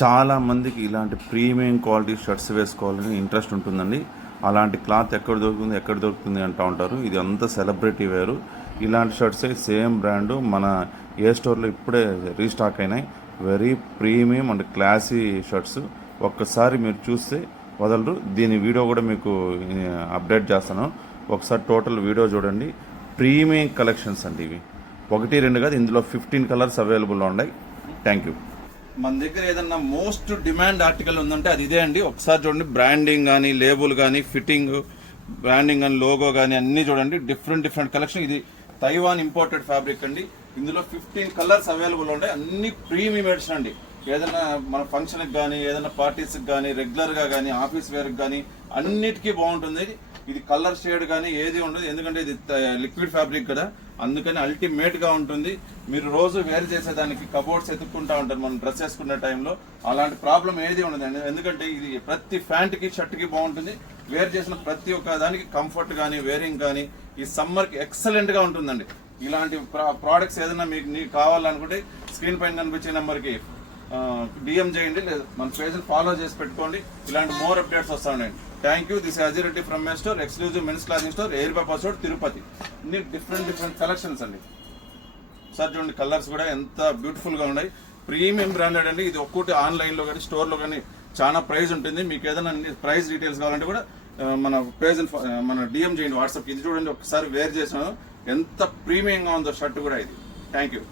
చాలామందికి ఇలాంటి premium quality shirts వేసుకోవాలని ఇంట్రెస్ట్ ఉంటుందండి. అలాంటి క్లాత్ ఎక్కడ దొరుకుతుంది అంటూ ఉంటారు. ఇది అంతా సెలబ్రిటీ వేరు. ఇలాంటి షర్ట్సే సేమ్ బ్రాండు మన ఏ స్టోర్లో ఇప్పుడే రీస్టాక్ అయినాయి. Very premium and classy shirts. ఒక్కసారి మీరు చూస్తే వదలరు. దీని వీడియో కూడా మీకు అప్డేట్ చేస్తాను. ఒకసారి టోటల్ వీడియో చూడండి. ప్రీమియం కలెక్షన్స్ అండి ఇవి. 1-2 కాదు, ఇందులో 15 కలర్స్ అవైలబుల్లో ఉన్నాయి. Thank you. మన దగ్గర ఏదన్నా మోస్ట్ డిమాండ్ ఆర్టికల్ ఉందంటే అది ఇదే అండి. ఒకసారి చూడండి, బ్రాండింగ్ కానీ, లేబుల్ కానీ, ఫిట్టింగ్, బ్రాండింగ్ కానీ, లోగో కానీ అన్నీ చూడండి. Different collection. ఇది తైవాన్ ఇంపోర్టెడ్ ఫ్యాబ్రిక్ అండి. ఇందులో 15 కలర్స్ అవైలబుల్ ఉంటాయి. అన్ని ప్రీమియం ఎడిషన్ అండి. ఏదైనా మన ఫంక్షన్కి కానీ, ఏదైనా పార్టీస్కి కానీ, రెగ్యులర్గా కానీ, ఆఫీస్ వేర్కి కానీ అన్నిటికీ బాగుంటుంది. ఇది కలర్ షేడ్ కానీ ఏది ఉండదు, ఎందుకంటే ఇది లిక్విడ్ ఫ్యాబ్రిక్ కదా, అందుకని అల్టిమేట్గా ఉంటుంది. మీరు రోజు వేర్ చేసేదానికి కబోర్డ్స్ ఎత్తుక్కుంటా ఉంటారు మనం డ్రెస్ వేసుకునే టైంలో. అలాంటి ప్రాబ్లం ఏది ఉండదు, ఎందుకంటే ఇది ప్రతి ప్యాంట్కి షర్ట్కి బాగుంటుంది. వేర్ చేసిన ప్రతి ఒక్క దానికి కంఫర్ట్ కానీ, వేరింగ్ కానీ ఈ సమ్మర్కి ఎక్సలెంట్గా ఉంటుందండి. ఇలాంటి ప్రోడక్ట్స్ ఏదైనా మీకు కావాలనుకుంటే స్క్రీన్ పైన కనిపించే నెంబర్కి డిఎం చేయండి, లేదా మన పేజ్ని ఫాలో చేసి పెట్టుకోండి. ఇలాంటి మోర్ అప్డేట్స్ వస్తా ఉన్నాయండి. Thank you. This Ajay Reddy from my store, exclusive men's clothing store, air bypass road, Tirupati. ఇన్ని డిఫరెంట్ కలెక్షన్స్ అండి. సార్ చూడండి, కలర్స్ కూడా ఎంత బ్యూటిఫుల్ గా ఉన్నాయి. ప్రీమియం బ్రాండెడ్ అండి. ఇది ఒక్కటి ఆన్లైన్లో కానీ స్టోర్లో కానీ చాలా ప్రైస్ ఉంటుంది. మీకు ఏదైనా ప్రైస్ డీటెయిల్స్ కావాలంటే కూడా మన పేజ్ మన డిఎం చేయండి వాట్సాప్. ఇది చూడండి, ఒకసారి వేర్ చేసినాను ఎంత ప్రీమియంగా ఉందో షర్ట్ కూడా ఇది. Thank you.